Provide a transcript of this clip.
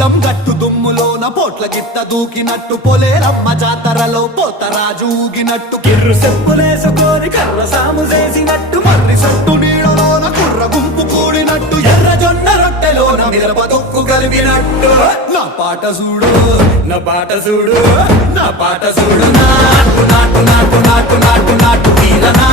పొలం గట్టు దుమ్ములోన పోట్ల గిత్త దూకినట్టు పొలేరమ్మ జాతరలో పోతరాజు ఊగినట్టు కిర్రు చెప్పులేసుకొని కర్ర సాము చేసినట్టు మర్రి సొట్టు నీడలోన కుర్ర గుంపు కూడినట్టు ఎర్ర జొన్న రొట్టెలోన మిరప తొక్కు కలిపినట్టు నా పాట చూడు నా పాట చూడు నా పాట చూడు నాటు నాటు నాటు నాటు నాటు నాటు వీరనా